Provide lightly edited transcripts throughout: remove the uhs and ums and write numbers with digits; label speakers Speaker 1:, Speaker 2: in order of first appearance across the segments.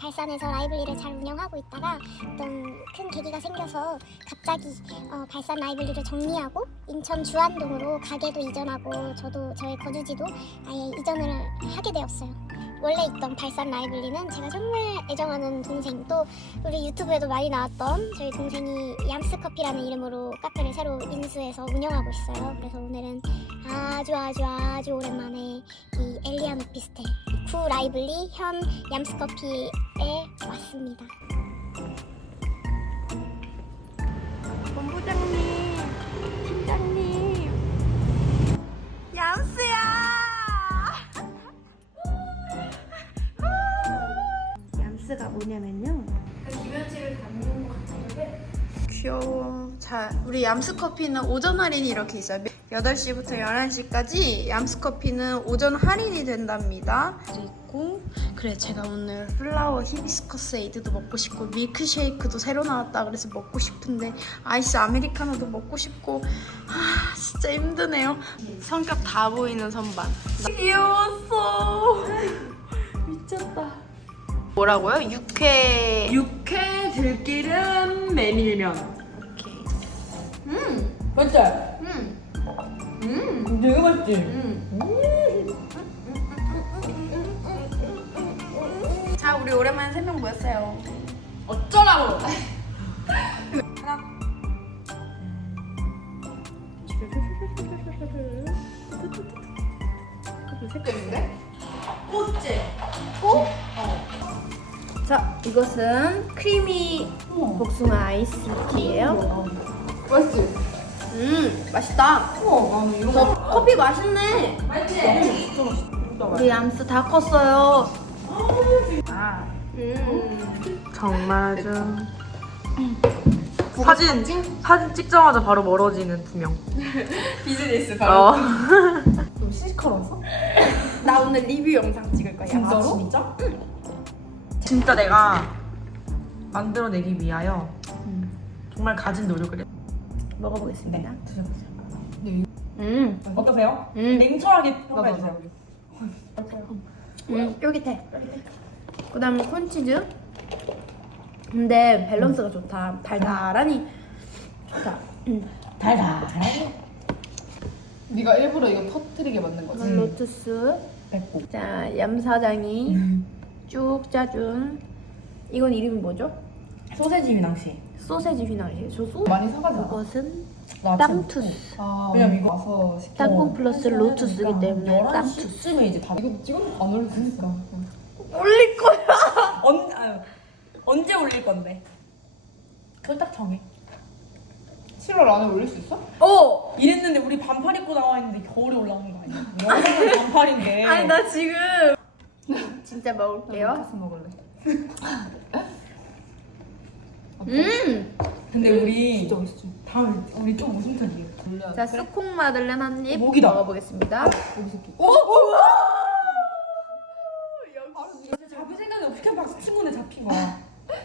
Speaker 1: 발산에서 라이블리를 잘 운영하고 있다가 어떤 큰 계기가 생겨서 갑자기 발산 라이블리를 정리하고 인천 주안동으로 가게도 이전하고 저도 저의 거주지도 아예 이전을 하게 되었어요. 원래 있던 발산 라이블리는 제가 정말 애정하는 동생, 또 우리 유튜브에도 많이 나왔던 저희 동생이 얌스커피라는 이름으로 카페를 새로 인수해서 운영하고 있어요. 그래서 오늘은 아주 오랜만에 이 엘리안 오피스텔 구 라이블리 현 얌스커피에 왔습니다.
Speaker 2: 본부장님, 팀장님, 얌스야! 얌스가 뭐냐면요.
Speaker 1: 김현지를 닮는 것 같아요.
Speaker 2: 귀여워. 자, 우리 얌스커피는 오전 할인이 이렇게 있어요. 8시부터 11시까지 얌스커피는 오전 할인이 된답니다. 그리고 그래, 제가 오늘 플라워 히비스커스 에이드도 먹고 싶고 밀크쉐이크도 새로 나왔다 그래서 먹고 싶은데 아이스 아메리카노도 먹고 싶고 진짜 힘드네요. 성격 다 보이는 선반. 귀여웠어. 미쳤다. 뭐라고요? 육회
Speaker 3: 들기름 메밀면.
Speaker 2: 오케이.
Speaker 3: 맞지? 되게 맛있지?
Speaker 2: 자, 우리 오랜만에 3명 모였어요.
Speaker 3: 어쩌라고?
Speaker 2: 하나. 색깔인데?
Speaker 3: 꽃지?
Speaker 2: 자, 이것은 크리미 복숭아 아이스티예요.
Speaker 3: 맛있지?
Speaker 2: 맛있다.
Speaker 3: 나는 이런
Speaker 2: 저 커피 맛있네.
Speaker 3: 맛있지? 진짜 맛있다.
Speaker 2: 우리 얌스 다 컸어요.
Speaker 3: 정말 좀 사진 찍자마자 바로 멀어지는 두 명.
Speaker 2: 비즈니스
Speaker 3: 좀 시시컬어서?
Speaker 2: 나 오늘 리뷰 영상 찍을 거야.
Speaker 3: 진짜로? 진짜? 진짜 내가 만들어내기 위하여 정말 가진 노력을 해.
Speaker 2: 먹어보겠습니다.
Speaker 3: 드셔보세요. 어떠세요? 냉철하게 평가해주세요.
Speaker 2: 쫄깃해. 그다음에 콘치즈. 근데 밸런스가 좋다. 달달하니 좋다.
Speaker 3: 달달하게.
Speaker 4: 네가 일부러 이거 터트리게 만든 거지?
Speaker 2: 로투스.
Speaker 3: 맵고.
Speaker 2: 자, 얌 사장이 쭉 짜준. 이건 이름이 뭐죠?
Speaker 3: 소세지 휘낭시.
Speaker 2: 소세지 휘낭시. 저 소세지.
Speaker 4: 많이 사가지 않아?
Speaker 2: 이것은
Speaker 3: 나
Speaker 2: 땅투스.
Speaker 4: 아,
Speaker 3: 왜냐면 이거
Speaker 4: 와서 시켜.
Speaker 2: 땅콩 플러스 로투스이기 때문에 땅투스.
Speaker 3: 11시쯤에 이제 다
Speaker 4: 이거 찍어도 안 올리니까.
Speaker 2: 올릴 거야.
Speaker 3: 언제 올릴 건데? 그걸 딱 정해.
Speaker 4: 7월 안에 올릴 수 있어?
Speaker 3: 이랬는데 우리 반팔 입고 나와 있는데 겨울에 올라오는 거 아니야? 영상은 반팔인데.
Speaker 2: 아니 나 지금 진짜 먹을게요.
Speaker 4: 가서 먹을래.
Speaker 3: 근데 우리
Speaker 4: 진짜 맛있지?
Speaker 3: 다음에 우리 좀 웃음탄이에요.
Speaker 2: 자, 스콩 마들렌 한 입
Speaker 3: 목이다.
Speaker 2: 먹어보겠습니다.
Speaker 4: 우리 새끼.
Speaker 3: 잡을 생각이 없이 막 친구네 잡힌 거야.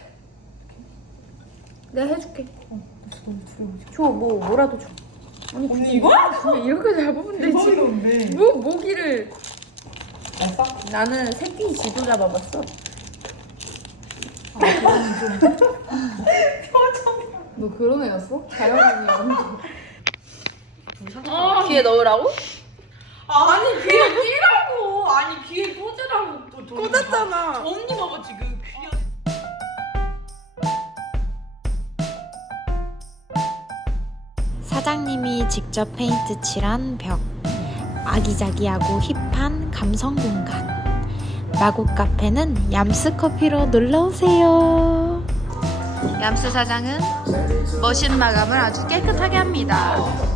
Speaker 2: 내가 해줄게. 줘, 뭐라도 줘. 아니,
Speaker 3: 언니 이거야?
Speaker 2: 그냥 이렇게 잡으면 되지.
Speaker 3: 대박이던데.
Speaker 2: 모기를.
Speaker 3: 알았어?
Speaker 2: 나는 새끼 지도 잡아봤어.
Speaker 4: 너 그런 애였어? 자연인이 아니고.
Speaker 2: 귀에 넣으라고?
Speaker 3: 아니 귀에 끼라고. 아니 귀에 꽂으라고. 또
Speaker 2: 꽂았잖아.
Speaker 3: 언니 봐봐 지금 귀에.
Speaker 5: 사장님이 직접 페인트 칠한 벽, 아기자기하고 힙한 감성 공간. 마곡 카페는 얌스 커피로 놀러오세요. 얌스 사장은 머신 마감을 아주 깨끗하게 합니다.